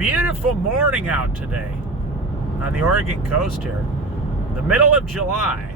Beautiful morning out today on the Oregon coast here. The middle of July.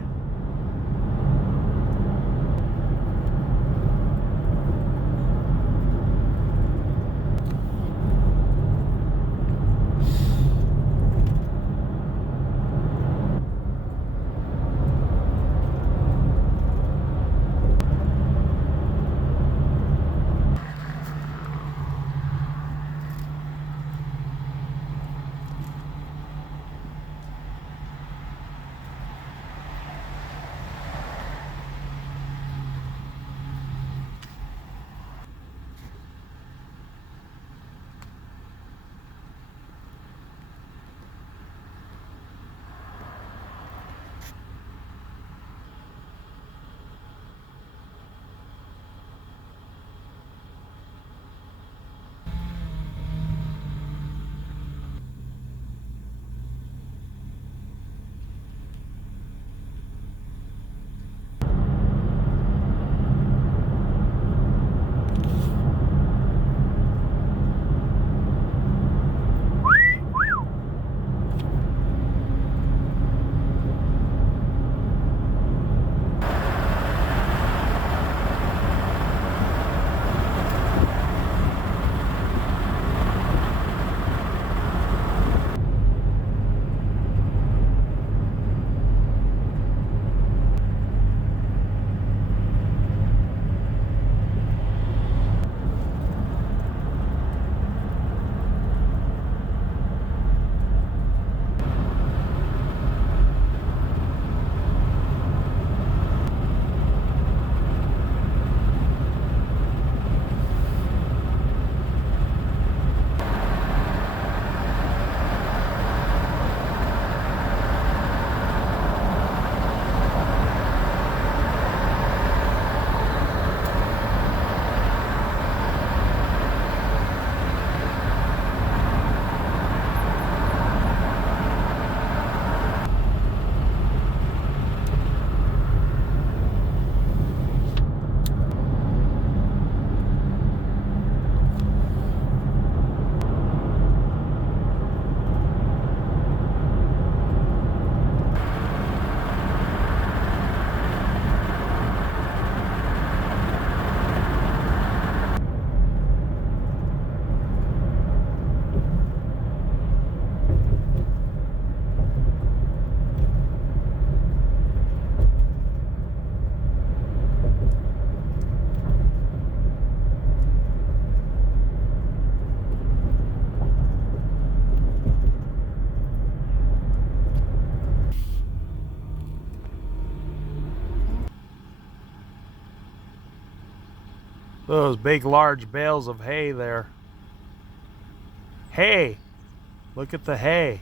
Those big, large bales of hay there. Hay! Look at the hay.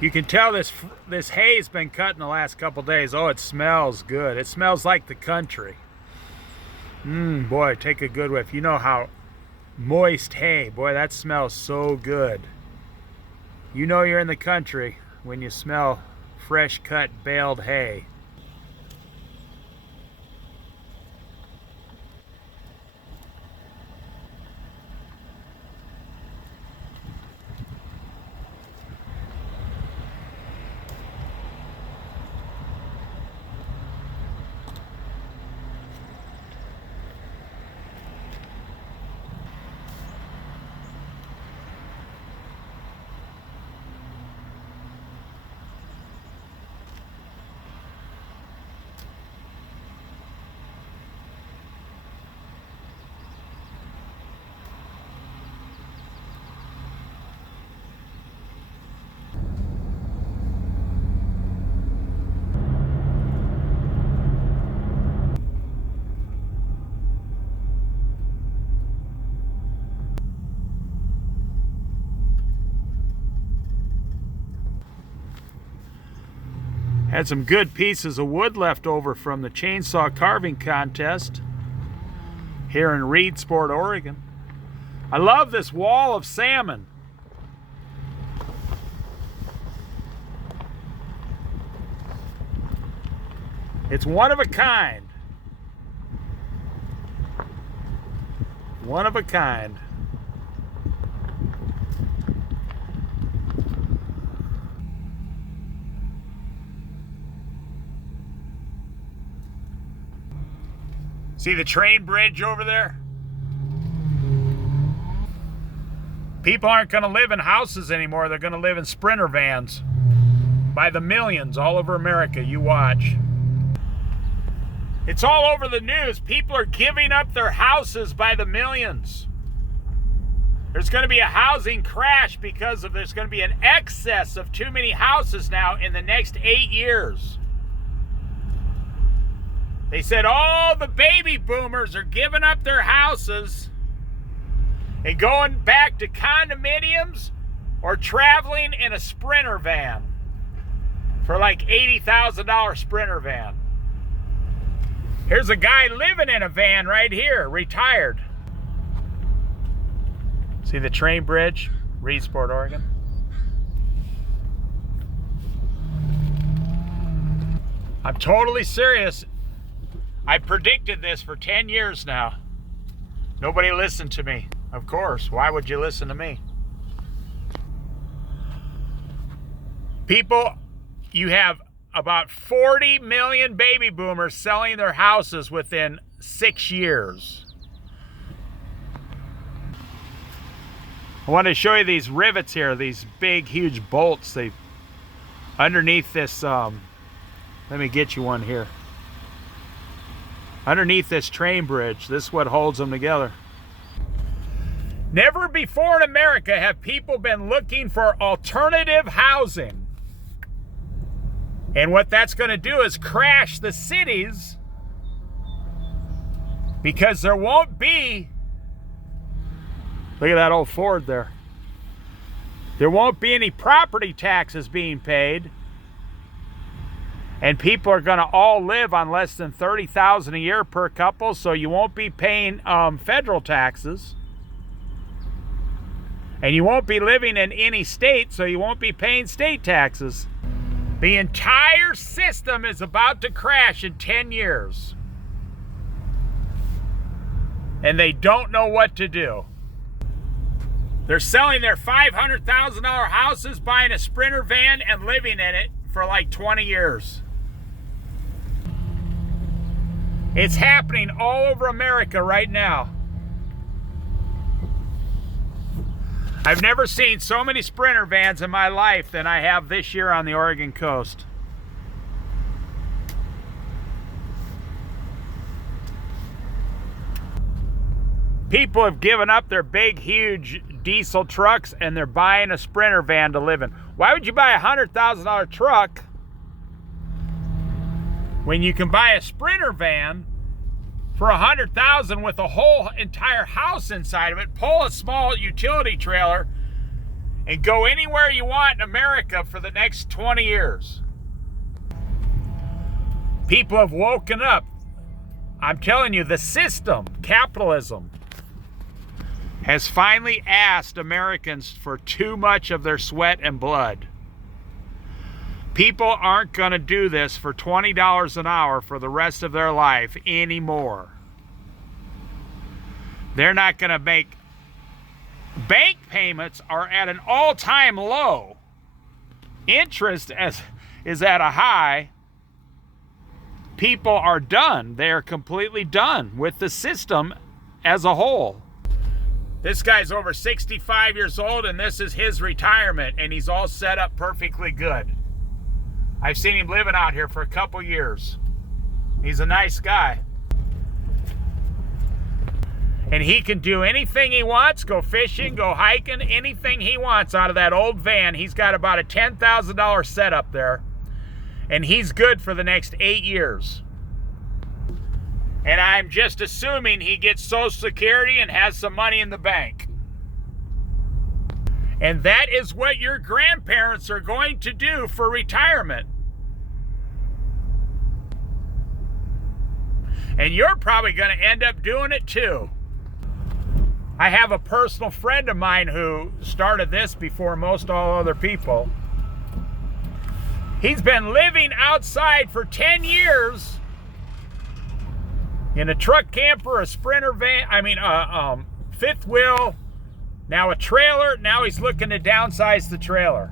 You can tell this hay's been cut in the last couple days. Oh, it smells good. It smells like the country. Boy, take a good whiff. You know how moist hay, boy, that smells so good. You know you're in the country when you smell fresh cut baled hay. Had some good pieces of wood left over from the chainsaw carving contest here in Reedsport, Oregon. I love this wall of salmon. It's one of a kind. One of a kind. See the train bridge over there? People aren't going to live in houses anymore. They're going to live in Sprinter vans. By the millions all over America. You watch. It's all over the news. People are giving up their houses by the millions. There's going to be a housing crash because there's going to be an excess of too many houses now in the next 8 years. They said all the baby boomers are giving up their houses and going back to condominiums or traveling in a Sprinter van for like $80,000 Sprinter van. Here's a guy living in a van right here, retired. See the train bridge, Reedsport, Oregon? I'm totally serious. I predicted this for 10 years now. Nobody listened to me. Of course, why would you listen to me? People, you have about 40 million baby boomers selling their houses within 6 years. I want to show you these rivets here, these big, huge bolts. They underneath this, let me get you one here. Underneath this train bridge, this is what holds them together. Never before in America have people been looking for alternative housing. And what that's going to do is crash the cities, because there won't be, look at that old Ford there. There won't be any property taxes being paid. And people are going to all live on less than $30,000 a year per couple, so you won't be paying federal taxes. And you won't be living in any state, so you won't be paying state taxes. The entire system is about to crash in 10 years. And they don't know what to do. They're selling their $500,000 houses, buying a Sprinter van, and living in it for like 20 years. It's happening all over America right now. I've never seen so many Sprinter vans in my life than I have this year on the Oregon coast. People have given up their big, huge diesel trucks and they're buying a Sprinter van to live in. Why would you buy a $100,000 truck when you can buy a Sprinter van for $100,000 with a whole entire house inside of it, pull a small utility trailer, and go anywhere you want in America for the next 20 years? People have woken up. I'm telling you, the system, capitalism, has finally asked Americans for too much of their sweat and blood. People aren't going to do this for $20 an hour for the rest of their life anymore. They're not going to make... Bank payments are at an all-time low. Interest is at a high. People are done. They are completely done with the system as a whole. This guy's over 65 years old, and this is his retirement, and he's all set up perfectly good. I've seen him living out here for a couple years. He's a nice guy. And he can do anything he wants, go fishing, go hiking, anything he wants out of that old van. He's got about a $10,000 setup there. And he's good for the next 8 years. And I'm just assuming he gets Social Security and has some money in the bank. And that is what your grandparents are going to do for retirement. And you're probably going to end up doing it too. I have a personal friend of mine who started this before most all other people. He's been living outside for 10 years In a truck camper, a Sprinter van, fifth wheel, now a trailer. Now he's looking to downsize the trailer.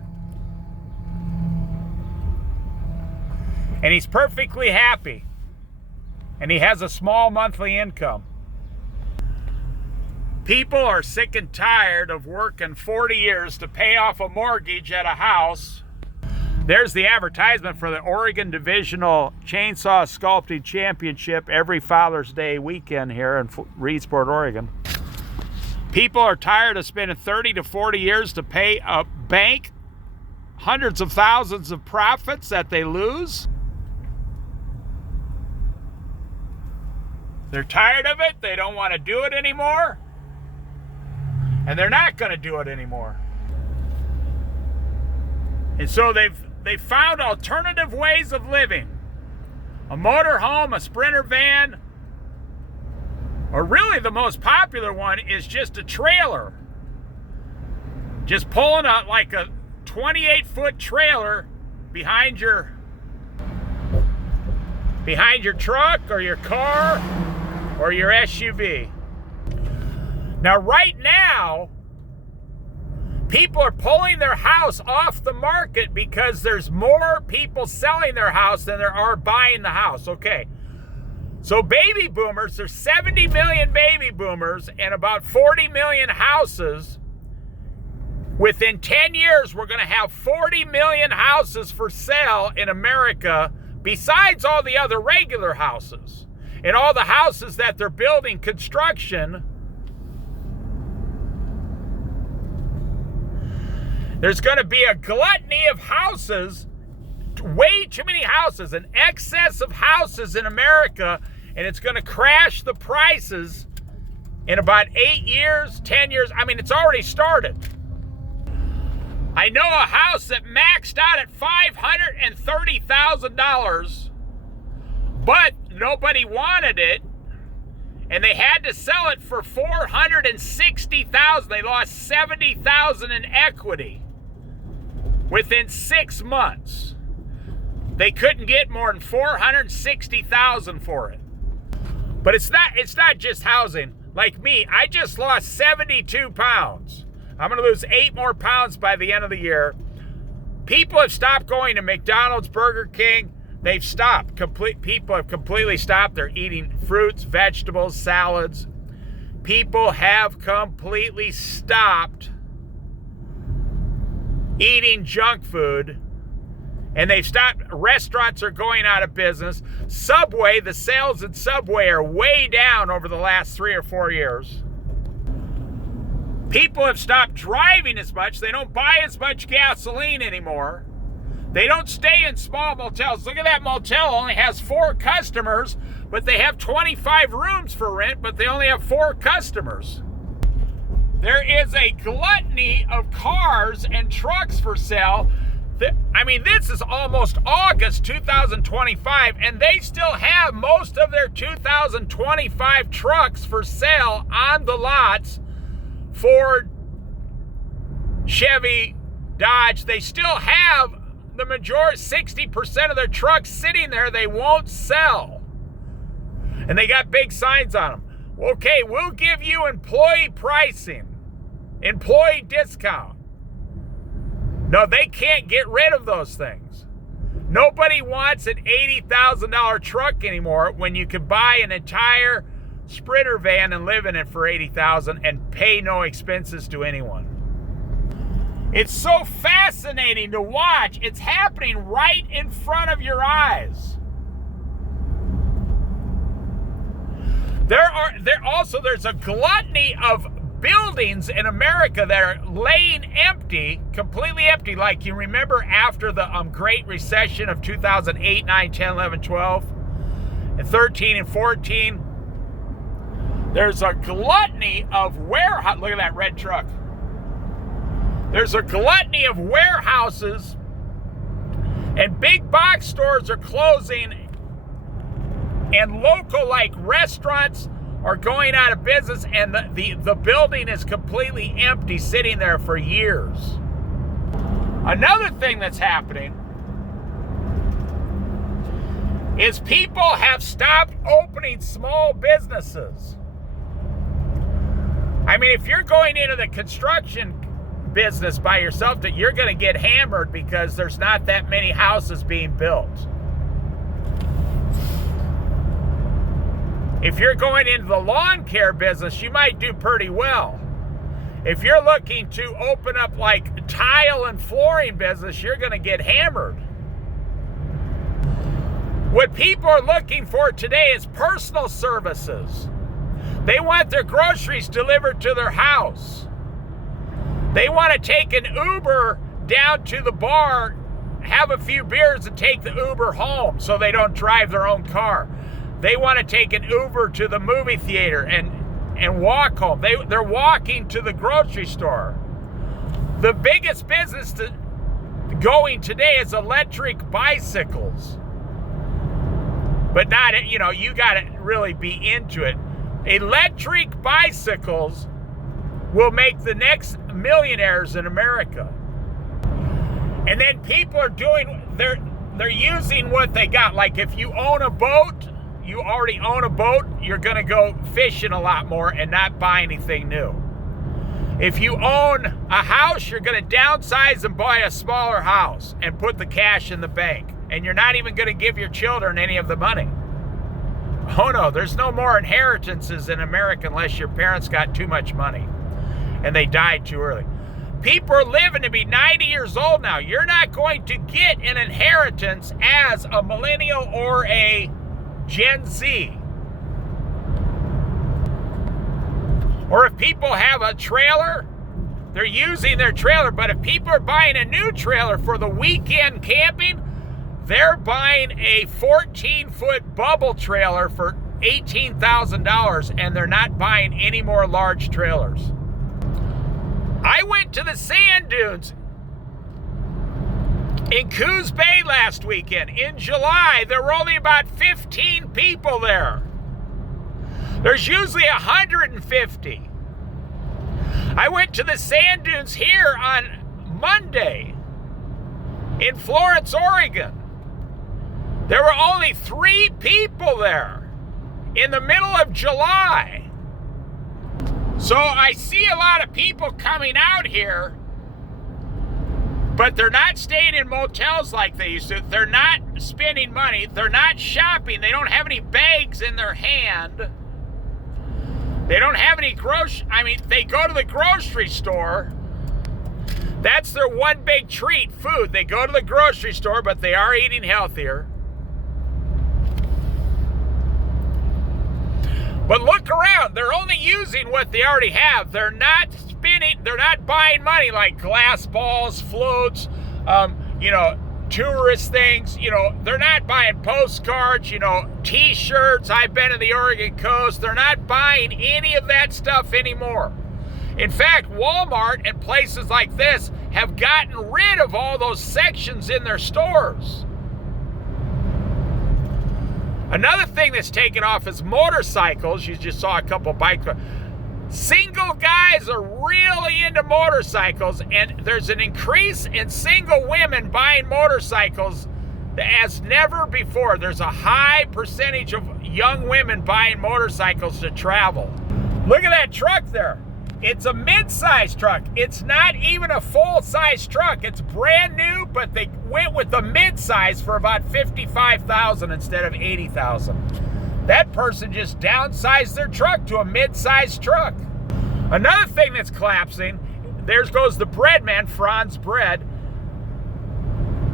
And he's perfectly happy. And he has a small monthly income. People are sick and tired of working 40 years to pay off a mortgage at a house. There's the advertisement for the Oregon Divisional Chainsaw Sculpting Championship every Father's Day weekend here in Reedsport, Oregon. People are tired of spending 30 to 40 years to pay a bank hundreds of thousands of profits that they lose. They're tired of it. They don't want to do it anymore. And they're not going to do it anymore. And so they've found alternative ways of living. A motorhome, a Sprinter van, or really the most popular one is just a trailer. Just pulling out like a 28-foot trailer behind your truck or your car or your SUV. Now, right now, people are pulling their house off the market because there's more people selling their house than there are buying the house. Okay, so baby boomers, there's 70 million baby boomers and about 40 million houses. Within 10 years, we're going to have 40 million houses for sale in America, besides all the other regular houses. And all the houses that they're building construction, there's going to be a gluttony of houses, way too many houses, an excess of houses in America, and it's going to crash the prices in about 8 years, 10 years. I mean, it's already started. I know a house that maxed out at $530,000, but nobody wanted it, and they had to sell it for $460,000. They lost $70,000 in equity within 6 months. They couldn't get more than $460,000 for it. But it's not just housing. Like me, I just lost 72 pounds. I'm going to lose 8 more pounds by the end of the year. People have stopped going to McDonald's, Burger King. They've stopped. People have completely stopped. They're eating fruits, vegetables, salads. People have completely stopped eating junk food, and they've stopped. Restaurants are going out of business. Subway, the sales at Subway are way down over the last 3 or 4 years. People have stopped driving as much. They don't buy as much gasoline anymore. They don't stay in small motels. Look at that motel, only has 4 customers, but they have 25 rooms for rent, but they only have 4 customers. There is a gluttony of cars and trucks for sale. This is almost August 2025, and they still have most of their 2025 trucks for sale on the lots. Ford, Chevy, Dodge, they still have the majority, 60% of their trucks sitting there they won't sell. And they got big signs on them. Okay, we'll give you employee pricing, employee discount. No, they can't get rid of those things. Nobody wants an $80,000 truck anymore when you can buy an entire Sprinter van and live in it for $80,000 and pay no expenses to anyone. It's so fascinating to watch. It's happening right in front of your eyes. There's a gluttony of buildings in America that are laying empty, completely empty. Like you remember after the Great Recession of 2008, 9, 10, 11, 12, and 13 and 14, there's a gluttony of warehouse. Look at that red truck. There's a gluttony of warehouses, and big box stores are closing, and local restaurants are going out of business, and the building is completely empty, sitting there for years. Another thing that's happening is people have stopped opening small businesses. I mean, if you're going into the construction business by yourself, that you're going to get hammered because there's not that many houses being built. If you're going into the lawn care business, you might do pretty well. If you're looking to open up like tile and flooring business, you're going to get hammered. What people are looking for today is personal services. They want their groceries delivered to their house. They want to take an Uber down to the bar, have a few beers, and take the Uber home so they don't drive their own car. They want to take an Uber to the movie theater and walk home. They're walking to the grocery store. The biggest business going today is electric bicycles. But not, you got to really be into it. Electric bicycles will make the next millionaires in America. And then people are they're using what they got. Like if you own a boat, you already own a boat, you're going to go fishing a lot more and not buy anything new. If you own a house, you're going to downsize and buy a smaller house and put the cash in the bank. And you're not even going to give your children any of the money. Oh no, there's no more inheritances in America unless your parents got too much money and they died too early. People are living to be 90 years old now. You're not going to get an inheritance as a millennial or a Gen Z. Or if people have a trailer, they're using their trailer. But if people are buying a new trailer for the weekend camping, they're buying a 14-foot bubble trailer for $18,000, and they're not buying any more large trailers. I went to the sand dunes in Coos Bay last weekend. In July, there were only about 15 people there. There's usually 150. I went to the sand dunes here on Monday in Florence, Oregon. There were only 3 people there in the middle of July. So I see a lot of people coming out here, but they're not staying in motels like they used to. They're not spending money. They're not shopping. They don't have any bags in their hand. They don't have any they go to the grocery store. That's their one big treat, food. They go to the grocery store, but they are eating healthier. But look around, they're only using what they already have. They're not buying money like glass balls, floats, tourist things. They're not buying postcards, t-shirts. I've been to the Oregon coast. They're not buying any of that stuff anymore. In fact, Walmart and places like this have gotten rid of all those sections in their stores. Another thing that's taken off is motorcycles. You just saw a couple bikes. Single guys are really into motorcycles, and there's an increase in single women buying motorcycles as never before. There's a high percentage of young women buying motorcycles to travel. Look at that truck there. It's a mid-size truck. It's not even a full-size truck. It's brand new, but they went with the mid-size for about $55,000 instead of $80,000. That person just downsized their truck to a mid-size truck. Another thing that's collapsing, there goes the bread man, Franz Bread,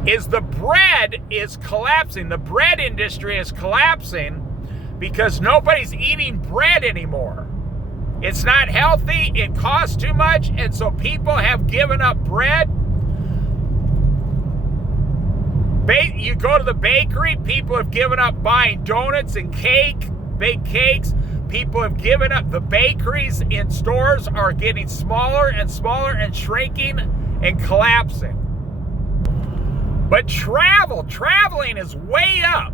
is the bread is collapsing. The bread industry is collapsing because nobody's eating bread anymore. It's not healthy, it costs too much, and so people have given up bread. You go to the bakery, people have given up buying donuts and baked cakes. People have given up. The bakeries in stores are getting smaller and smaller and shrinking and collapsing. But traveling is way up.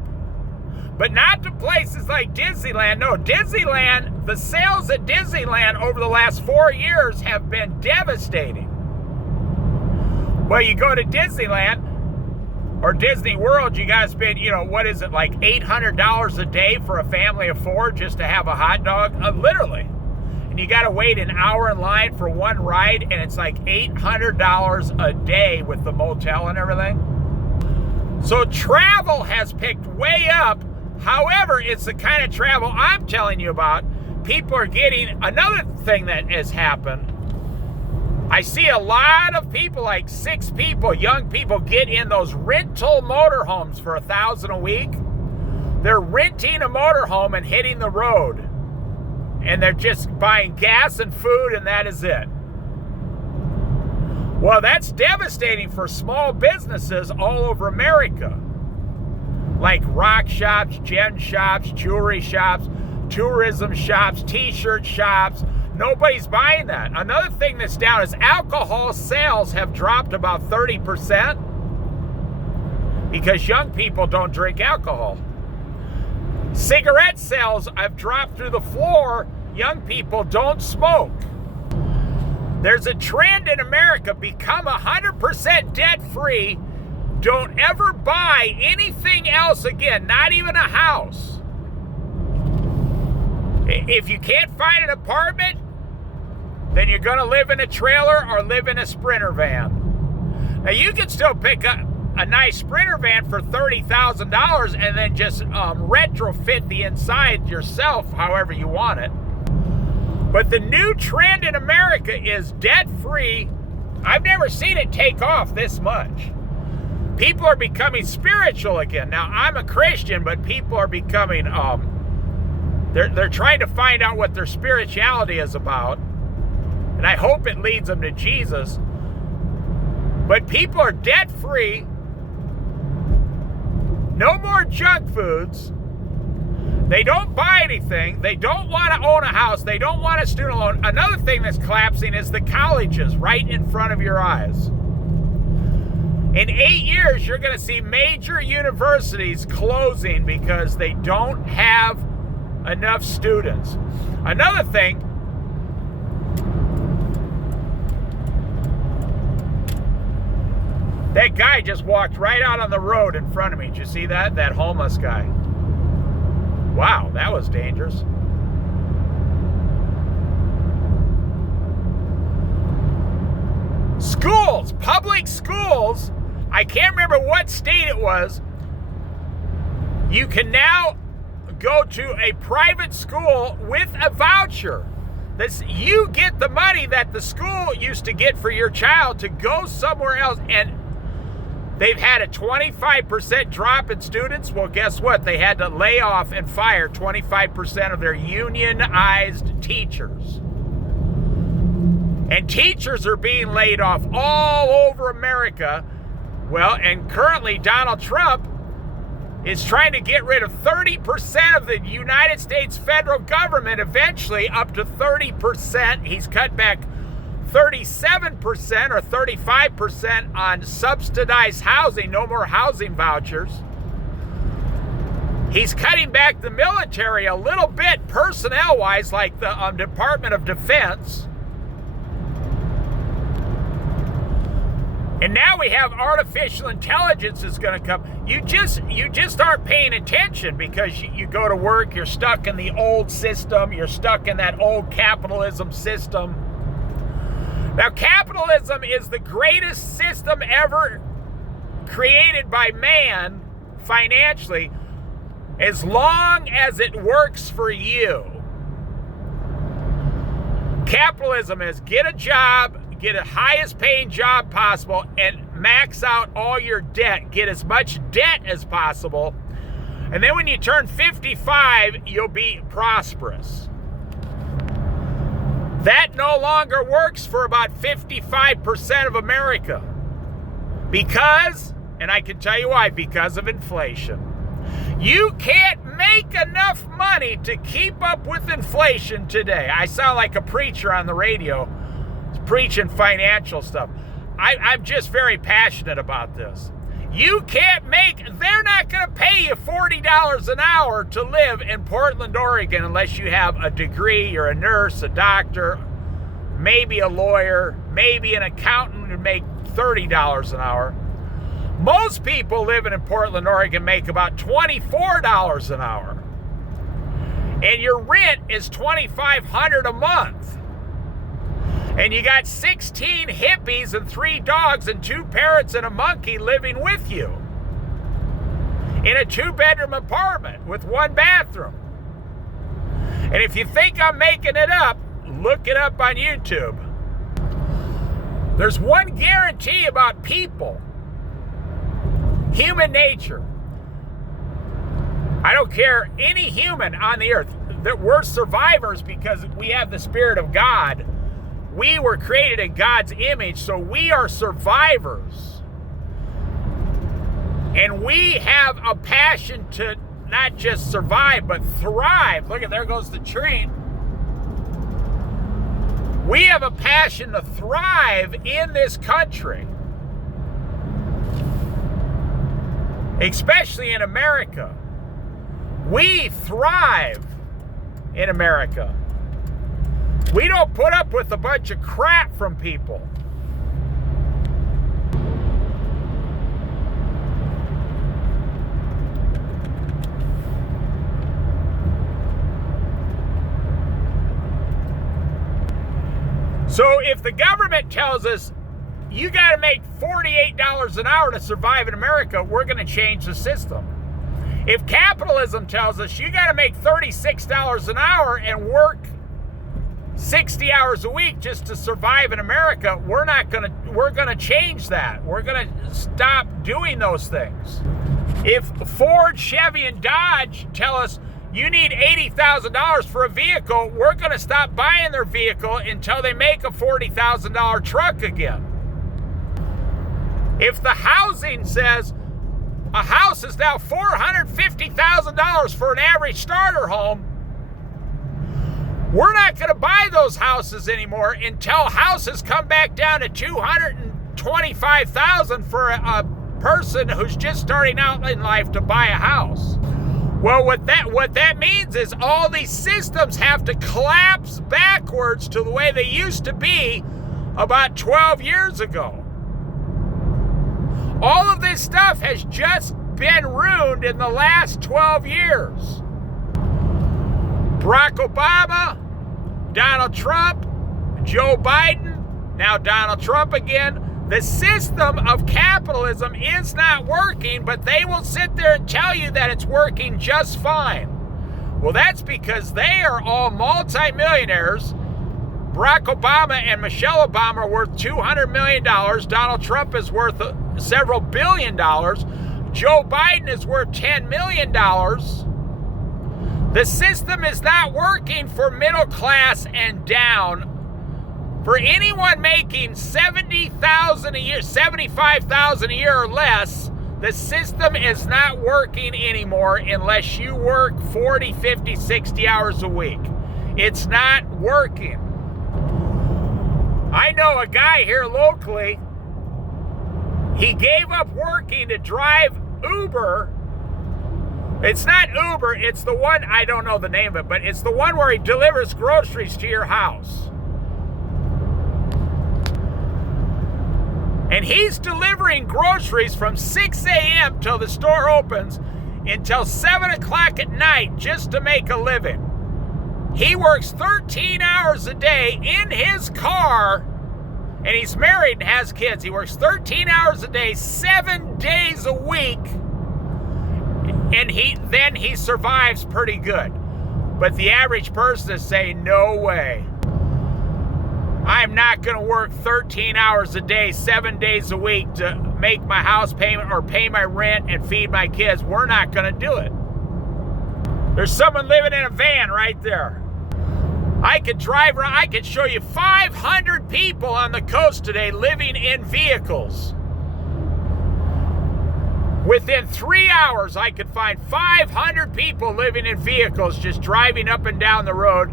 But not to places like Disneyland. No, Disneyland, the sales at Disneyland over the last 4 years have been devastating. Well, you go to Disneyland, Or Disney World, you gotta spend, what is it, like $800 a day for a family of 4 just to have a hot dog? Literally. And you gotta wait an hour in line for one ride, and it's like $800 a day with the motel and everything. So travel has picked way up. However, it's the kind of travel I'm telling you about. People are getting, another thing that has happened, I see a lot of people, like 6 people, young people, get in those rental motorhomes for $1,000 a week. They're renting a motorhome and hitting the road. And they're just buying gas and food, and that is it. Well, that's devastating for small businesses all over America. Like rock shops, gem shops, jewelry shops, tourism shops, t-shirt shops. Nobody's buying that. Another thing that's down is alcohol sales have dropped about 30% because young people don't drink alcohol. Cigarette sales have dropped through the floor. Young people don't smoke. There's a trend in America: become 100% debt-free. Don't ever buy anything else again, not even a house. If you can't find an apartment, then you're going to live in a trailer or live in a Sprinter van. Now, you can still pick up a nice Sprinter van for $30,000 and then just retrofit the inside yourself however you want it. But the new trend in America is debt-free. I've never seen it take off this much. People are becoming spiritual again. Now, I'm a Christian, but people are becoming, they're trying to find out what their spirituality is about. And I hope it leads them to Jesus. But people are debt-free. No more junk foods. They don't buy anything. They don't want to own a house. They don't want a student loan. Another thing that's collapsing is the colleges right in front of your eyes. In 8 years, you're going to see major universities closing because they don't have enough students. Another thing, that guy just walked right out on the road in front of me. Did you see that? That homeless guy. Wow, that was dangerous. Schools, public schools, I can't remember what state it was. You can now go to a private school with a voucher. You get the money that the school used to get for your child to go somewhere else, and they've had a 25% drop in students. Well, guess what? They had to lay off and fire 25% of their unionized teachers. And teachers are being laid off all over America. Well, and currently Donald Trump is trying to get rid of 30% of the United States federal government, eventually up to 30%. He's cut back 37% or 35% on subsidized housing, no more housing vouchers. He's cutting back the military a little bit personnel-wise, like the Department of Defense. And now we have artificial intelligence is going to come. You just aren't paying attention because you go to work, you're stuck in the old system, you're stuck in that old capitalism system. Now, capitalism is the greatest system ever created by man financially, as long as it works for you. Capitalism is get a job, get the highest paying job possible, and max out all your debt. Get as much debt as possible. And then when you turn 55, you'll be prosperous. That no longer works for about 55% of America. Because, and I can tell you why, because of inflation. You can't make enough money to keep up with inflation today. I sound like a preacher on the radio, preaching financial stuff. I'm just very passionate about this. You can't they're not going to pay you $40 an hour to live in Portland, Oregon, unless you have a degree, you're a nurse, a doctor, maybe a lawyer, maybe an accountant who make $30 an hour. Most people living in Portland, Oregon make about $24 an hour. And your rent is $2,500 a month. And you got 16 hippies and 3 dogs and 2 parrots and a monkey living with you in a 2-bedroom apartment with 1 bathroom. And if you think I'm making it up, look it up on YouTube. There's one guarantee about people, human nature. I don't care, any human on the earth, that we're survivors because we have the Spirit of God. We were created in God's image, so we are survivors. And we have a passion to not just survive, but thrive. Look at, there goes the train. We have a passion to thrive in this country, especially in America. We thrive in America. We don't put up with a bunch of crap from people. So if the government tells us you got to make $48 an hour to survive in America, we're going to change the system. If capitalism tells us you got to make $36 an hour and work 60 hours a week just to survive in America, we're going to change that. We're going to stop doing those things. If Ford, Chevy, and Dodge tell us you need $80,000 for a vehicle, we're going to stop buying their vehicle until they make a $40,000 truck again. If the housing says a house is now $450,000 for an average starter home, we're not going to buy those houses anymore until houses come back down to $225,000 for a person who's just starting out in life to buy a house. Well, what that means is all these systems have to collapse backwards to the way they used to be about 12 years ago. All of this stuff has just been ruined in the last 12 years. Barack Obama, Donald Trump, Joe Biden, now Donald Trump again. The system of capitalism is not working, but they will sit there and tell you that it's working just fine. Well, that's because they are all multimillionaires. Barack Obama and Michelle Obama are worth $200 million. Donald Trump is worth several billion dollars. Joe Biden is worth $10 million. The system is not working for middle class and down. For anyone making $70,000 a year, $75,000 a year or less, the system is not working anymore unless you work 40, 50, 60 hours a week. It's not working. I know a guy here locally, he gave up working to drive Uber. It's not Uber, it's the one, I don't know the name of it, but it's the one where he delivers groceries to your house. And he's delivering groceries from 6 a.m. till the store opens until 7 o'clock at night just to make a living. He works 13 hours a day in his car, and he's married and has kids. He works 13 hours a day, 7 days a week, and he survives pretty good. But the average person is saying, no way. I'm not going to work 13 hours a day, 7 days a week to make my house payment or pay my rent and feed my kids. We're not going to do it. There's someone living in a van right there. I could drive around, I could show you 500 people on the coast today living in vehicles. Within 3 hours, I could find 500 people living in vehicles just driving up and down the road.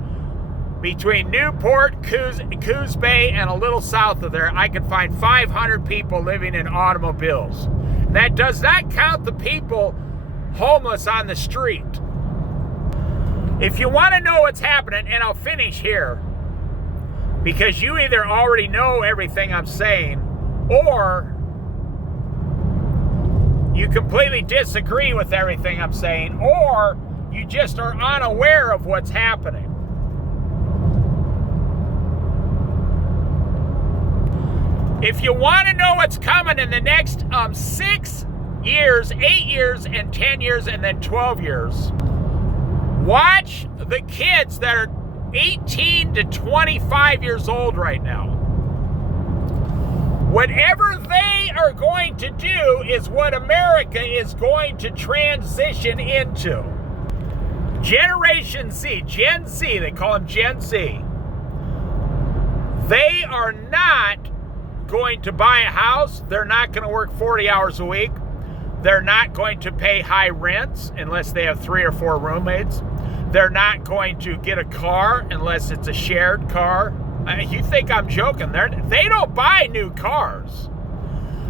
Between Newport, Coos Bay, and a little south of there, I could find 500 people living in automobiles. That does not count the people homeless on the street. If you want to know what's happening, and I'll finish here, because you either already know everything I'm saying, or you completely disagree with everything I'm saying, or you just are unaware of what's happening. If you want to know what's coming in the next 6 years, 8 years, and 10 years, and then 12 years, watch the kids that are 18 to 25 years old right now. Whatever they are going to do is what America is going to transition into. Generation Z, Gen Z, they call them Gen Z. They are not going to buy a house. They're not going to work 40 hours a week. They're not going to pay high rents unless they have 3 or 4 roommates. They're not going to get a car unless it's a shared car. You think I'm joking? They don't buy new cars.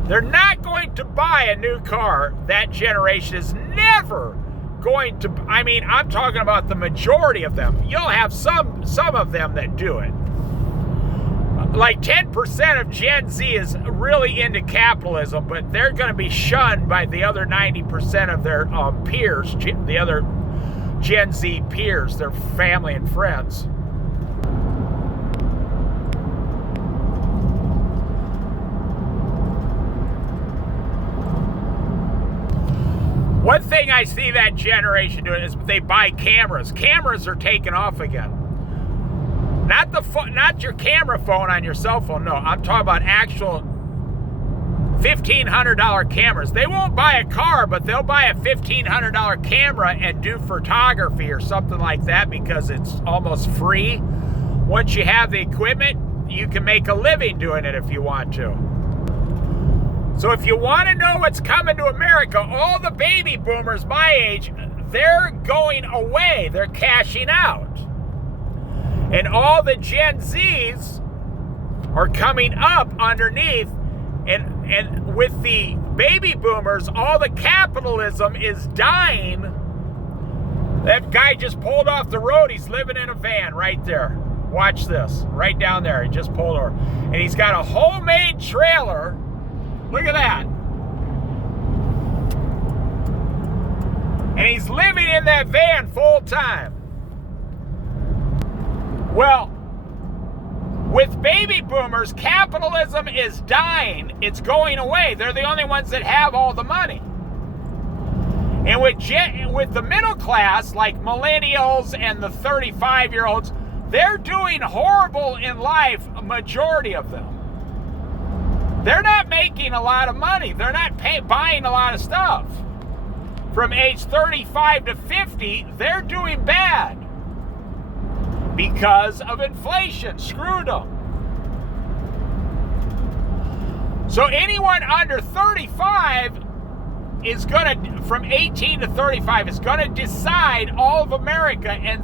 They're not going to buy a new car. That generation is never going to. I mean, I'm talking about the majority of them. You'll have some of them that do it. Like 10% of Gen Z is really into capitalism, but they're going to be shunned by the other 90% of their peers, the other Gen Z peers, their family and friends. One thing I see that generation doing is they buy cameras. Cameras are taking off again. Not your camera phone on your cell phone. No, I'm talking about actual $1,500 cameras. They won't buy a car, but they'll buy a $1,500 camera and do photography or something like that because it's almost free. Once you have the equipment, you can make a living doing it if you want to. So if you want to know what's coming to America, all the baby boomers my age, they're going away. They're cashing out. And all the Gen Zs are coming up underneath. And with the baby boomers, all the capitalism is dying. That guy just pulled off the road. He's living in a van right there. Watch this. Right down there. He just pulled over. And he's got a homemade trailer. Look at that. And he's living in that van full time. Well, with baby boomers, capitalism is dying. It's going away. They're the only ones that have all the money. And with the middle class, like millennials and the 35-year-olds, they're doing horrible in life, a majority of them. They're not making a lot of money. They're not buying a lot of stuff. From age 35 to 50, they're doing bad because of inflation. Screwed them. So anyone under 35 is from 18 to 35 is going to decide all of America, and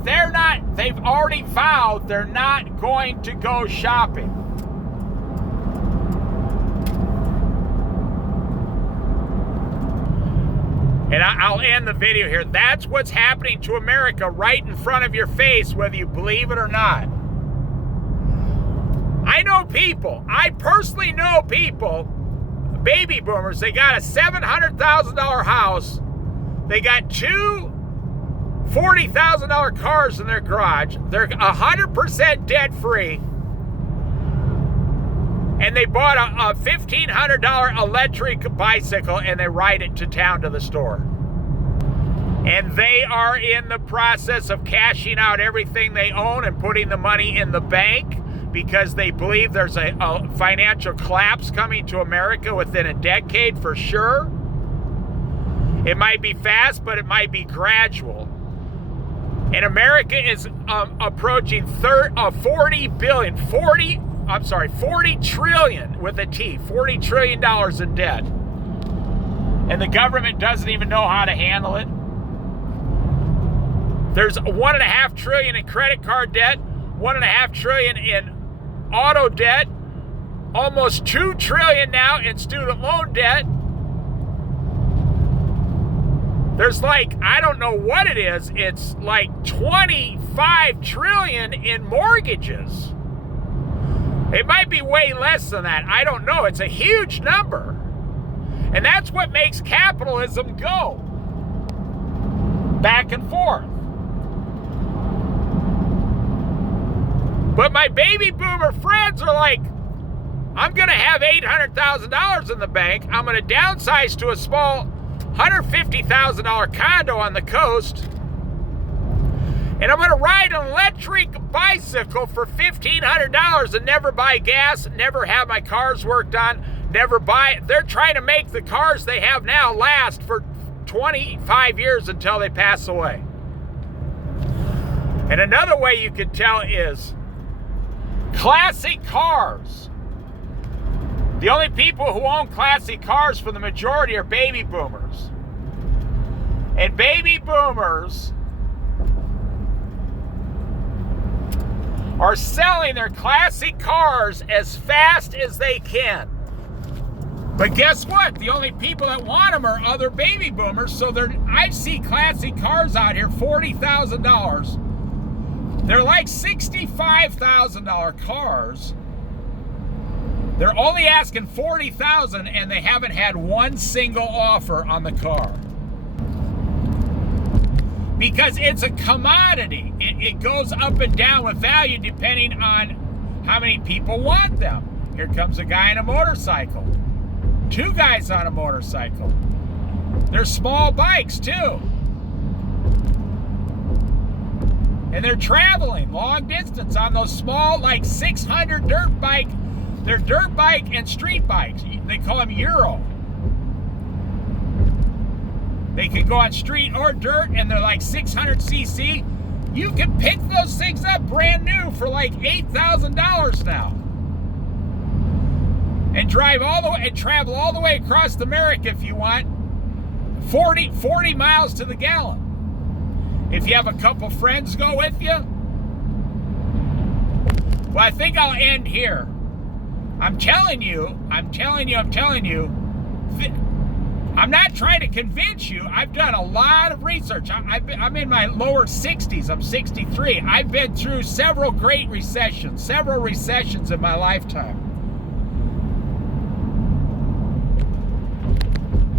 they've already vowed they're not going to go shopping. And I'll end the video here. That's what's happening to America right in front of your face, whether you believe it or not. I personally know people, baby boomers, they got a $700,000 house. They got 2 $40,000 cars in their garage. They're 100% debt free. And they bought a $1,500 electric bicycle and they ride it to town to the store. And they are in the process of cashing out everything they own and putting the money in the bank because they believe there's a financial collapse coming to America within a decade for sure. It might be fast, but it might be gradual. And America is approaching 40 trillion with a T, $40 trillion in debt. And the government doesn't even know how to handle it. There's $1.5 trillion in credit card debt, $1.5 trillion in auto debt, almost $2 trillion now in student loan debt. There's I don't know what it is, it's like 25 trillion in mortgages. It might be way less than that. I don't know. It's a huge number. And that's what makes capitalism go back and forth. But my baby boomer friends are like, I'm going to have $800,000 in the bank. I'm going to downsize to a small $150,000 condo on the coast. And I'm going to ride an electric bicycle for $1,500 and never buy gas, never have my cars worked on, never buy. They're trying to make the cars they have now last for 25 years until they pass away. And another way you can tell is classic cars. The only people who own classic cars for the majority are baby boomers. And baby boomers are selling their classic cars as fast as they can. But guess what? The only people that want them are other baby boomers. So I see classic cars out here, $40,000. They're like $65,000 cars. They're only asking $40,000 and they haven't had one single offer on the car. Because it's a commodity. It goes up and down with value depending on how many people want them. Here comes a guy on a motorcycle. Two guys on a motorcycle. They're small bikes too. And they're traveling long distance on those small, like 600 dirt bike. They're dirt bike and street bikes. They call them Euro. They can go on street or dirt, and they're like 600 cc. You can pick those things up brand new for like $8,000 now, and drive all the way and travel all the way across America if you want. 40 miles to the gallon. If you have a couple friends go with you. Well, I think I'll end here. I'm telling you. I'm not trying to convince you. I've done a lot of research. I'm in my lower 60s. I'm 63. I've been through several great recessions, several recessions in my lifetime.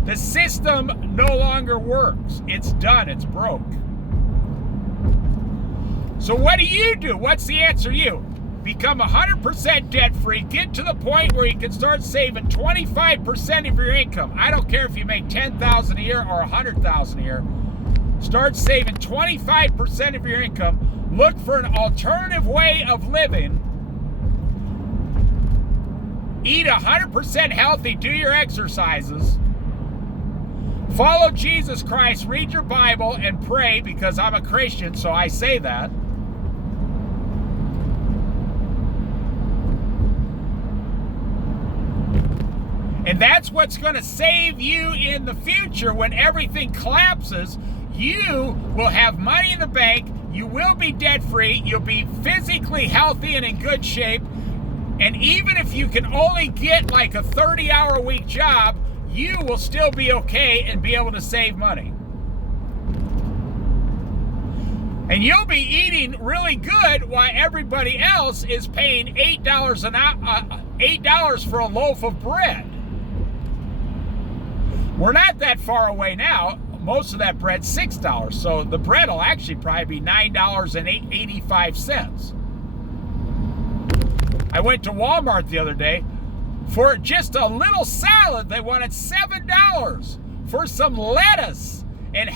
The system no longer works. It's done. It's broke. So what do you do? What's the answer? You become 100% debt-free. Get to the point where you can start saving 25% of your income. I don't care if you make $10,000 a year or $100,000 a year. Start saving 25% of your income. Look for an alternative way of living. Eat 100% healthy. Do your exercises. Follow Jesus Christ. Read your Bible and pray, because I'm a Christian, so I say that. And that's what's going to save you in the future when everything collapses. You will have money in the bank. You will be debt-free. You'll be physically healthy and in good shape. And even if you can only get like a 30-hour-a-week job, you will still be okay and be able to save money. And you'll be eating really good while everybody else is paying $8 for a loaf of bread. We're not that far away now. Most of that bread's $6. So the bread will actually probably be $9.85. I went to Walmart the other day. For just a little salad, they wanted $7 for some lettuce and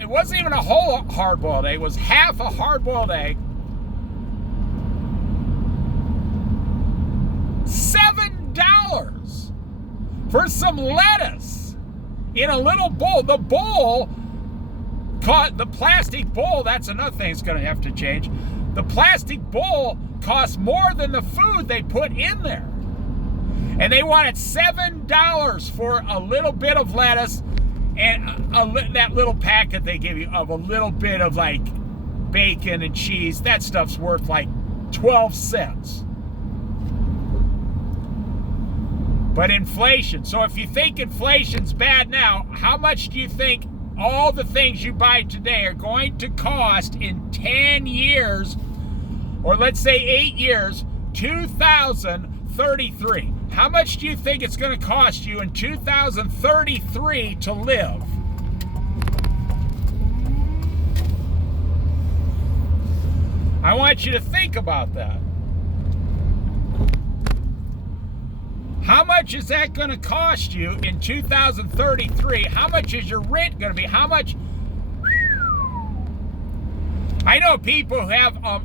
it wasn't even a whole hard-boiled egg. It was half a hard-boiled egg. $7 for some lettuce in a little bowl. The bowl, the plastic bowl, that's another thing that's going to have to change. The plastic bowl costs more than the food they put in there. And they wanted $7 for a little bit of lettuce and that little packet they give you of a little bit of like bacon and cheese. That stuff's worth like 12 cents. But inflation. So if you think inflation's bad now, how much do you think all the things you buy today are going to cost in 10 years, or let's say 8 years, 2033? How much do you think it's going to cost you in 2033 to live? I want you to think about that. How much is that going to cost you in 2033? How much is your rent going to be? How much? I know people who have a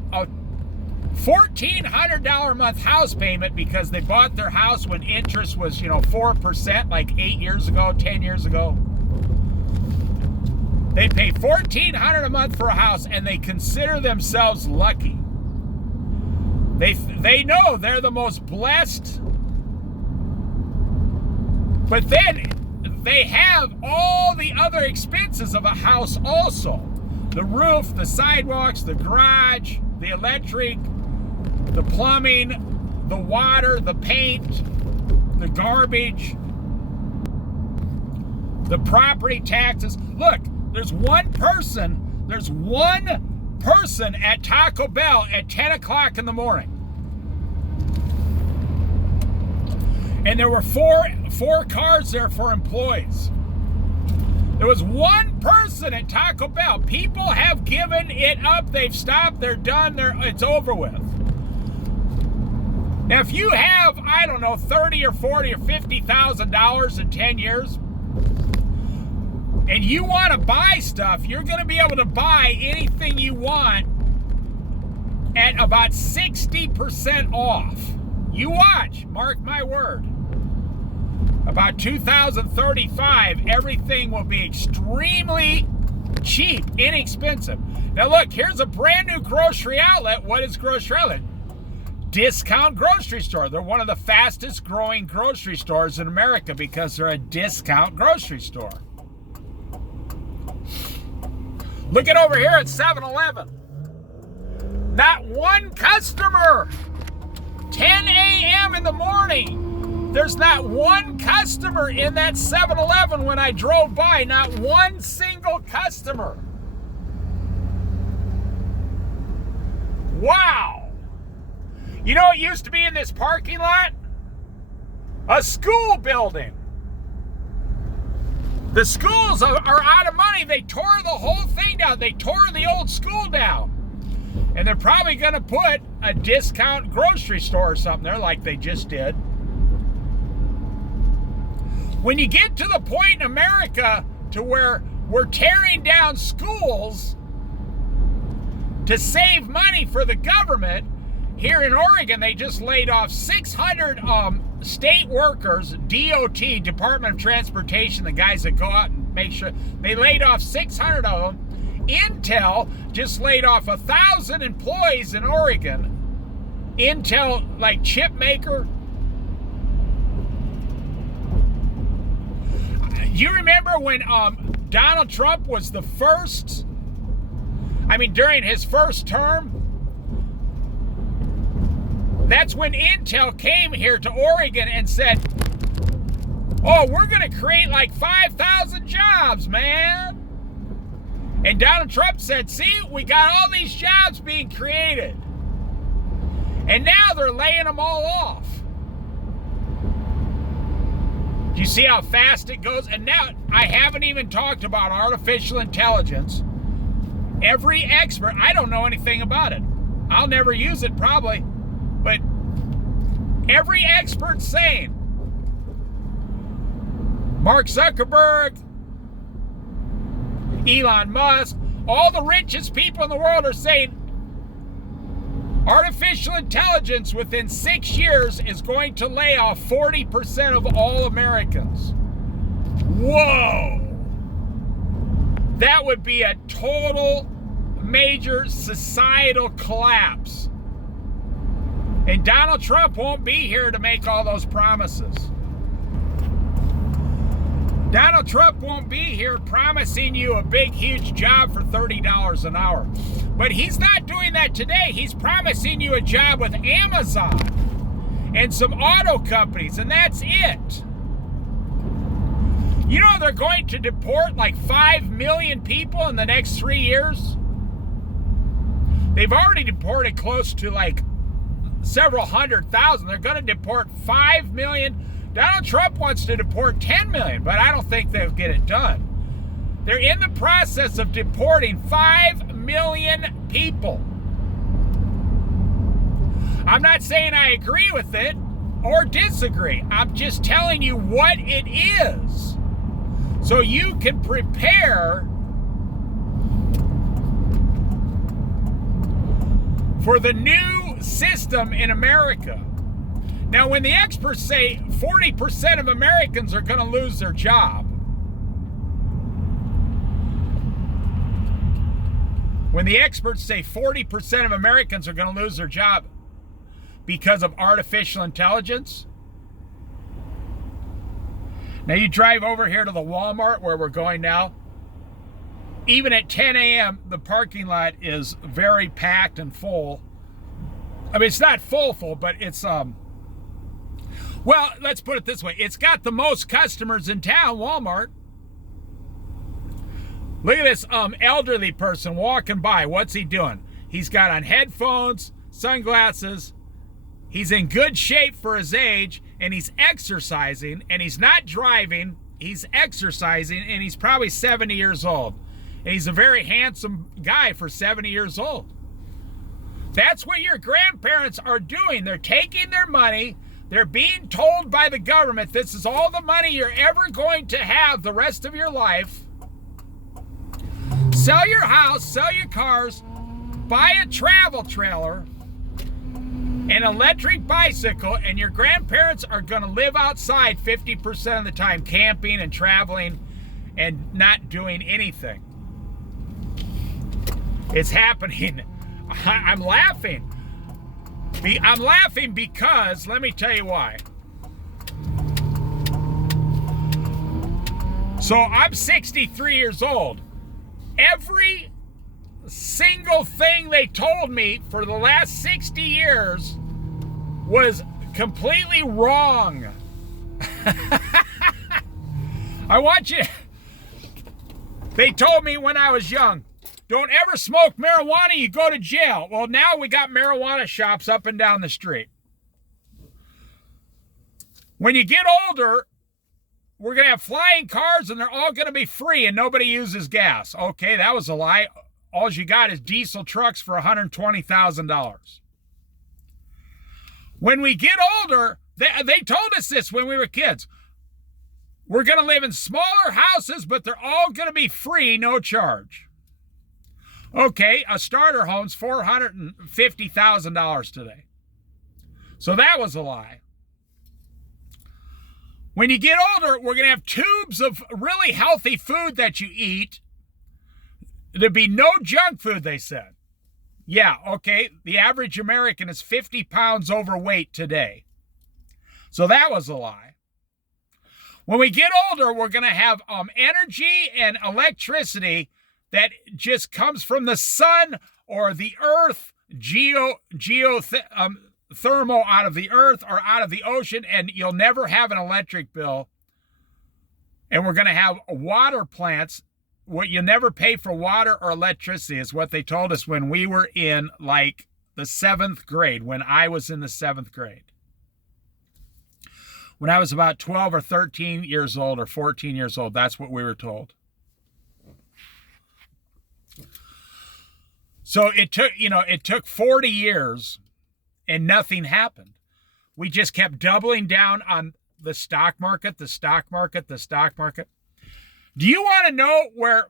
$1,400 a month house payment because they bought their house when interest was, 4%, like 8 years ago, 10 years ago. They pay $1,400 a month for a house, and they consider themselves lucky. They know they're the most blessed. But then they have all the other expenses of a house also. The roof, the sidewalks, the garage, the electric, the plumbing, the water, the paint, the garbage, the property taxes. Look, there's one person at Taco Bell at 10 o'clock in the morning. And there were four cars there for employees. There was one person at Taco Bell. People have given it up. They've stopped. They're done. It's over with. Now, if you have, I don't know, $30 or $40 or $50,000 in 10 years, and you want to buy stuff, you're going to be able to buy anything you want at about 60% off. You watch, mark my word. About 2035, everything will be extremely cheap, inexpensive. Now look, here's a brand new grocery outlet. What is grocery outlet? Discount grocery store. They're one of the fastest growing grocery stores in America because they're a discount grocery store. Look at over here at 7-Eleven. Not one customer. 10 a.m. in the morning. There's not one customer in that 7-Eleven when I drove by. Not one single customer. Wow. You know what used to be in this parking lot? A school building. The schools are out of money. They tore the whole thing down. They tore the old school down. And they're probably going to put a discount grocery store or something there like they just did. When you get to the point in America to where we're tearing down schools to save money for the government, here in Oregon, they just laid off 600 state workers, DOT, Department of Transportation, the guys that go out and make sure, they laid off 600 of them. Intel just laid off 1,000 employees in Oregon. Intel, like chip maker. You remember when Donald Trump was the first, during his first term, that's when Intel came here to Oregon and said, oh, we're going to create like 5,000 jobs, man. And Donald Trump said, see, we got all these jobs being created. And now they're laying them all off. Do you see how fast it goes? And now, I haven't even talked about artificial intelligence. Every expert, I don't know anything about it. I'll never use it probably. But every expert saying, Mark Zuckerberg, Elon Musk, all the richest people in the world are saying artificial intelligence within 6 years is going to lay off 40% of all Americans. Whoa! That would be a total major societal collapse. And Donald Trump won't be here to make all those promises. Donald Trump won't be here promising you a big, huge job for $30 an hour. But he's not doing that today. He's promising you a job with Amazon and some auto companies, and that's it. You know they're going to deport like 5 million people in the next 3 years? They've already deported close to like several 100,000. They're going to deport 5 million. Donald Trump wants to deport 10 million, but I don't think they'll get it done. They're in the process of deporting 5 million people. I'm not saying I agree with it or disagree. I'm just telling you what it is, so you can prepare for the new system in America. Now, when the experts say 40% of Americans are going to lose their job, when the experts say 40% of Americans are going to lose their job because of artificial intelligence, now you drive over here to the Walmart where we're going now. Even at 10 a.m., the parking lot is very packed and full. I mean, it's not full, but it's, well, let's put it this way. It's got the most customers in town, Walmart. Look at this elderly person walking by. What's he doing? He's got on headphones, sunglasses. He's in good shape for his age, and he's exercising, and he's not driving. He's exercising, and he's probably 70 years old. And he's a very handsome guy for 70 years old. That's what your grandparents are doing. They're taking their money. They're being told by the government, this is all the money you're ever going to have the rest of your life. Sell your house, sell your cars, buy a travel trailer, an electric bicycle, and your grandparents are going to live outside 50% of the time, camping and traveling and not doing anything. It's happening. I'm laughing. I'm laughing because, let me tell you why. So I'm 63 years old. Every single thing they told me for the last 60 years was completely wrong. I want you. They told me when I was young, don't ever smoke marijuana, you go to jail. Well, now we got marijuana shops up and down the street. When you get older, we're going to have flying cars and they're all going to be free and nobody uses gas. Okay, that was a lie. All you got is diesel trucks for $120,000. When we get older, they told us this when we were kids. We're going to live in smaller houses, but they're all going to be free, no charge. Okay, a starter home's $450,000 today. So that was a lie. When you get older, we're going to have tubes of really healthy food that you eat. There'd be no junk food, they said. Yeah, okay, the average American is 50 pounds overweight today. So that was a lie. When we get older, we're going to have energy and electricity that just comes from the sun or the earth, thermal out of the earth or out of the ocean, and you'll never have an electric bill. And we're going to have water plants. What you never pay for water or electricity is what they told us when we were in like the 7th grade, when I was in the 7th grade. When I was about 12 or 13 years old or 14 years old, that's what we were told. So it took 40 years and nothing happened. We just kept doubling down on the stock market, the stock market, the stock market. Do you want to know where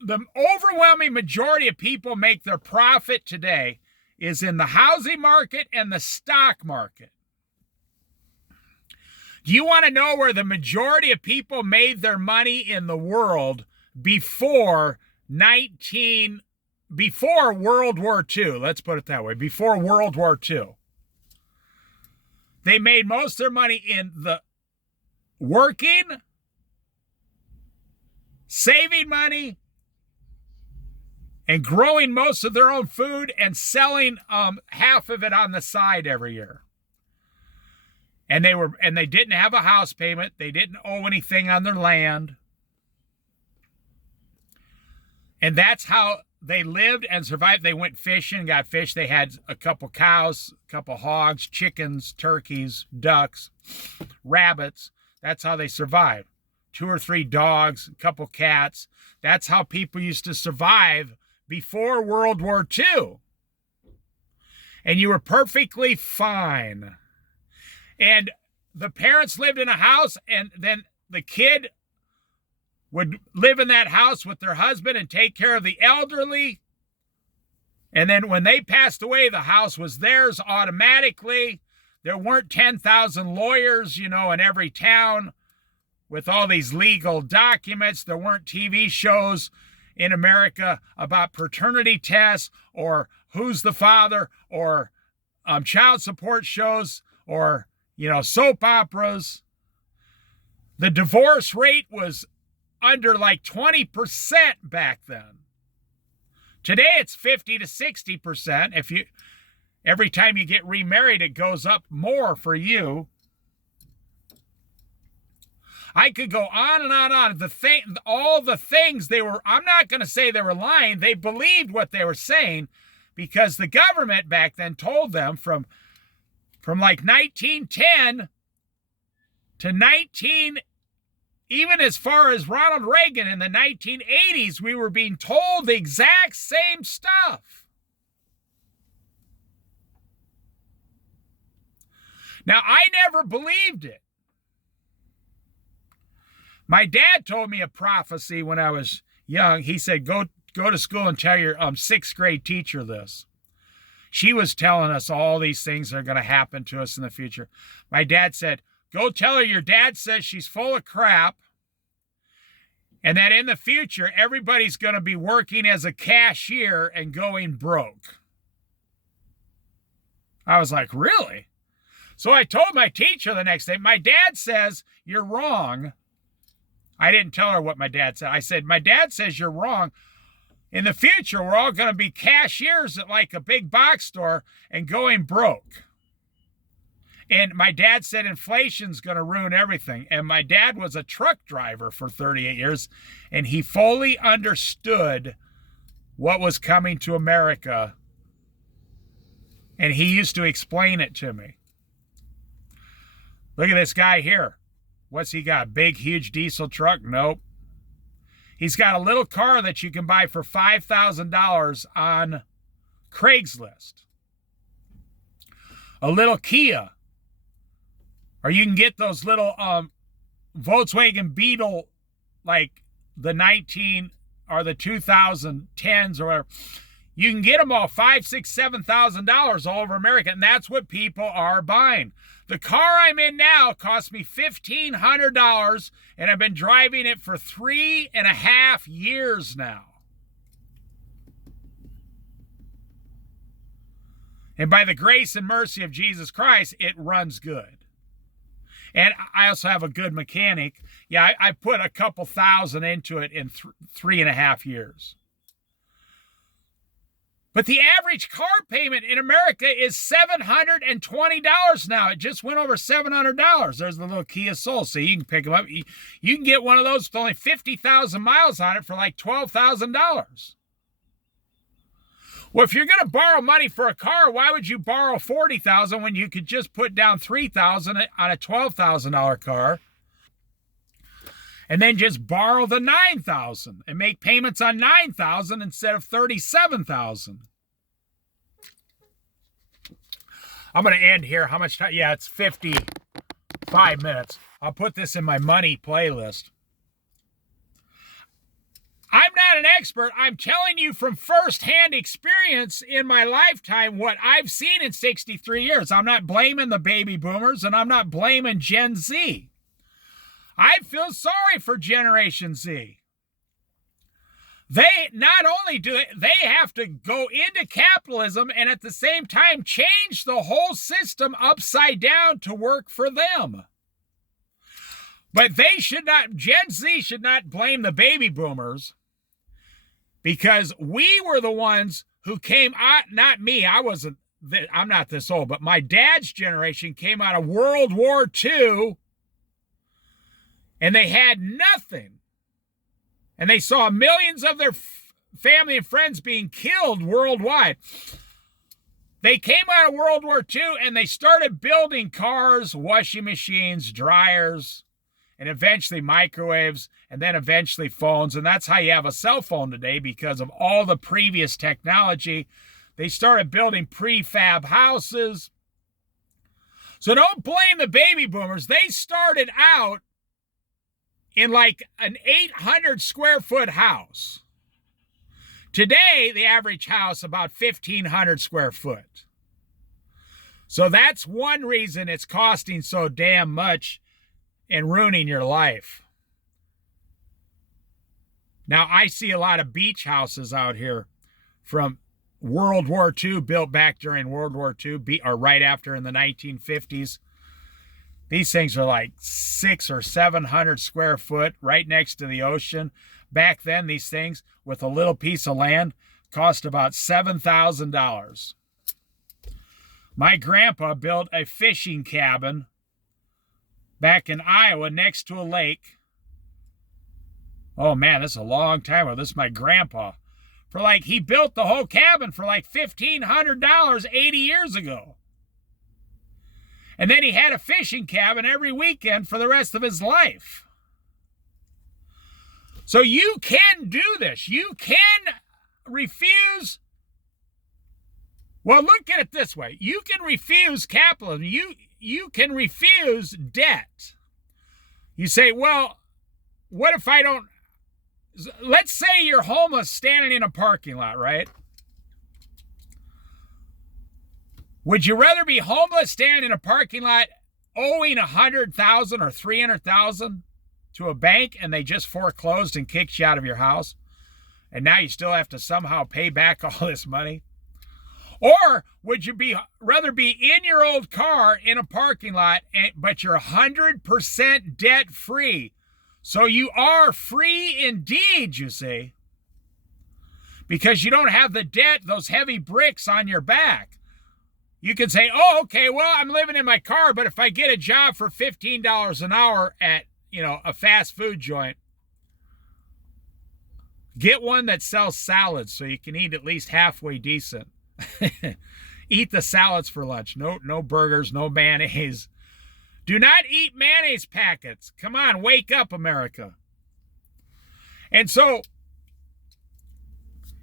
the overwhelming majority of people make their profit today? Is in the housing market and the stock market. Do you want to know where the majority of people made their money in the world before World War II? Let's put it that way. Before World War II. They made most of their money in the working, saving money, and growing most of their own food and selling half of it on the side every year. And they didn't have a house payment. They didn't owe anything on their land. And that's how they lived and survived. They went fishing, got fish. They had a couple cows, a couple hogs, chickens, turkeys, ducks, rabbits. That's how they survived. 2 or 3 dogs, a couple cats. That's how people used to survive before World War II. And you were perfectly fine. And the parents lived in a house, and then the kid would live in that house with their husband and take care of the elderly. And then when they passed away, the house was theirs automatically. There weren't 10,000 lawyers, in every town with all these legal documents. There weren't TV shows in America about paternity tests or who's the father or child support shows or, soap operas. The divorce rate was under like 20% back then. Today it's 50 to 60%. Every time you get remarried, it goes up more for you. I could go on and on and on. All the things I'm not going to say they were lying. They believed what they were saying because the government back then told them from like 1910 to even as far as Ronald Reagan in the 1980s, we were being told the exact same stuff. Now, I never believed it. My dad told me a prophecy when I was young. He said, go to school and tell your 6th grade teacher this. She was telling us all these things that are going to happen to us in the future. My dad said, go tell her your dad says she's full of crap and that in the future, everybody's going to be working as a cashier and going broke. I was like, really? So I told my teacher the next day, my dad says you're wrong. I didn't tell her what my dad said. I said, my dad says you're wrong. In the future, we're all going to be cashiers at like a big box store and going broke. And my dad said inflation's going to ruin everything. And my dad was a truck driver for 38 years, and he fully understood what was coming to America. And he used to explain it to me. Look at this guy here. What's he got? Big, huge diesel truck? Nope. He's got a little car that you can buy for $5,000 on Craigslist. A little Kia. Or you can get those little Volkswagen Beetle, like the 19 or the 2010s or whatever. You can get them all $5,000, $6,000, $7,000 all over America, and that's what people are buying. The car I'm in now cost me $1,500, and I've been driving it for 3.5 years now. And by the grace and mercy of Jesus Christ, it runs good. And I also have a good mechanic. Yeah, I put a couple thousand into it in 3.5 years. But the average car payment in America is $720 now. It just went over $700. There's the little Kia Soul. So you can pick them up. You can get one of those with only 50,000 miles on it for like $12,000. Well, if you're going to borrow money for a car, why would you borrow $40,000 when you could just put down $3,000 on a $12,000 car? And then just borrow the $9,000 and make payments on $9,000 instead of $37,000. I'm going to end here. How much time? Yeah, it's 55 minutes. I'll put this in my money playlist. I'm not an expert. I'm telling you from firsthand experience in my lifetime what I've seen in 63 years. I'm not blaming the baby boomers, and I'm not blaming Gen Z. I feel sorry for Generation Z. They not only they have to go into capitalism and at the same time change the whole system upside down to work for them. But Gen Z should not blame the baby boomers because we were the ones who came out, not me, I'm not this old, but my dad's generation came out of World War II. And they had nothing. And they saw millions of their family and friends being killed worldwide. They came out of World War II and they started building cars, washing machines, dryers, and eventually microwaves, and then eventually phones. And that's how you have a cell phone today, because of all the previous technology. They started building prefab houses. So don't blame the baby boomers. They started out in like an 800 square foot house. Today, the average house about 1,500 square foot. So that's one reason it's costing so damn much and ruining your life. Now, I see a lot of beach houses out here from World War II, built back during World War II, or right after in the 1950s. These things are like 600 or 700 square foot, right next to the ocean. Back then, these things, with a little piece of land, cost about $7,000. My grandpa built a fishing cabin back in Iowa next to a lake. Oh man, this is a long time ago. This is my grandpa. He built the whole cabin for like $1,500 80 years ago. And then he had a fishing cabin every weekend for the rest of his life. So you can do this. You can refuse. Well, look at it this way. You can refuse capitalism. You can refuse debt. You say, well, what if I don't? Let's say you're homeless standing in a parking lot, right? Would you rather be homeless standing in a parking lot owing $100,000 or $300,000 to a bank and they just foreclosed and kicked you out of your house, and now you still have to somehow pay back all this money? Or would you rather be in your old car in a parking lot, but you're 100% debt free? So you are free indeed, you see, because you don't have the debt, those heavy bricks on your back. You can say, oh, okay, well, I'm living in my car, but if I get a job for $15 an hour at, a fast food joint, get one that sells salads so you can eat at least halfway decent. Eat the salads for lunch. No burgers, no mayonnaise. Do not eat mayonnaise packets. Come on, wake up, America. And so,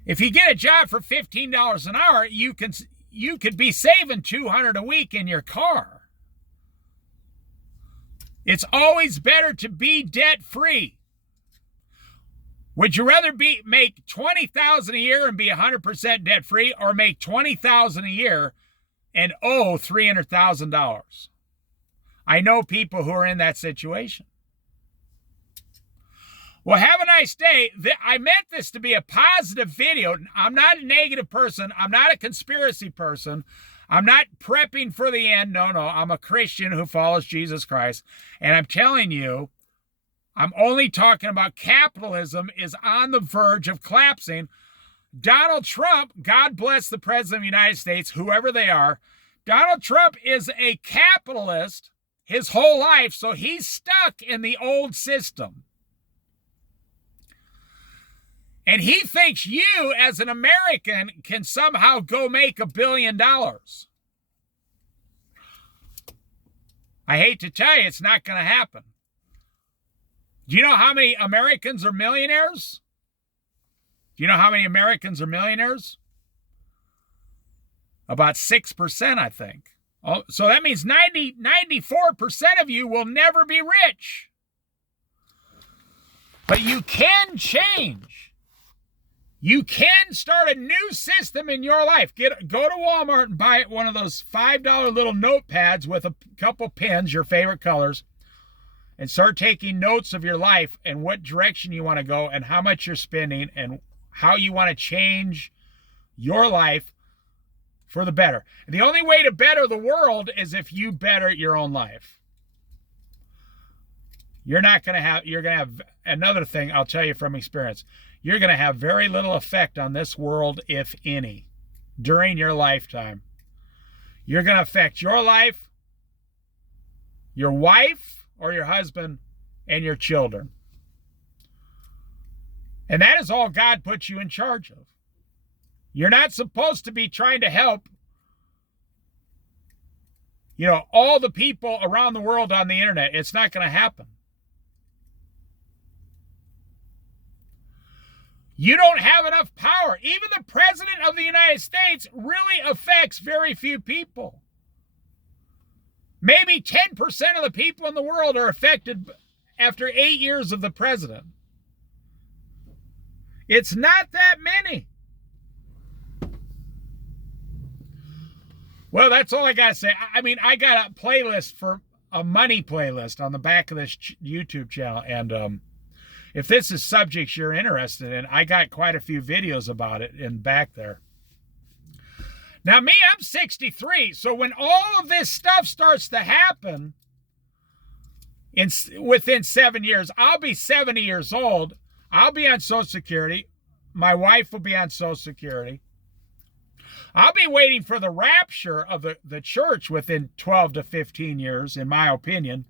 if you get a job for $15 an hour, you could be saving $200 a week in your car. It's always better to be debt-free. Would you rather make $20,000 a year and be 100% debt-free, or make $20,000 a year and owe $300,000? I know people who are in that situation. Well, have a nice day. I meant this to be a positive video. I'm not a negative person. I'm not a conspiracy person. I'm not prepping for the end. No. I'm a Christian who follows Jesus Christ. And I'm telling you, I'm only talking about capitalism is on the verge of collapsing. Donald Trump, God bless the President of the United States, whoever they are, Donald Trump is a capitalist his whole life, so he's stuck in the old system. And he thinks you, as an American, can somehow go make $1 billion. I hate to tell you, it's not going to happen. Do you know how many Americans are millionaires? Do you know how many Americans are millionaires? About 6%, I think. Oh, so that means 94% of you will never be rich. But you can change. You can start a new system in your life. Go to Walmart and buy one of those $5 little notepads with a couple pens, your favorite colors, and start taking notes of your life and what direction you want to go and how much you're spending and how you want to change your life for the better. And the only way to better the world is if you better your own life. You're going to have another thing I'll tell you from experience. You're going to have very little effect on this world, if any, during your lifetime. You're going to affect your life, your wife, or your husband, and your children. And that is all God puts you in charge of. You're not supposed to be trying to help, all the people around the world on the internet. It's not going to happen. You don't have enough power. Even the president of the United States really affects very few people. Maybe 10% of the people in the world are affected after 8 years of the president. It's not that many. Well, that's all I got to say. I mean, I got a playlist for a money playlist on the back of this YouTube channel. And if this is subjects you're interested in, I got quite a few videos about it in back there. Now, me, I'm 63. So when all of this stuff starts to happen within 7 years, I'll be 70 years old. I'll be on Social Security. My wife will be on Social Security. I'll be waiting for the rapture of the church within 12 to 15 years, in my opinion.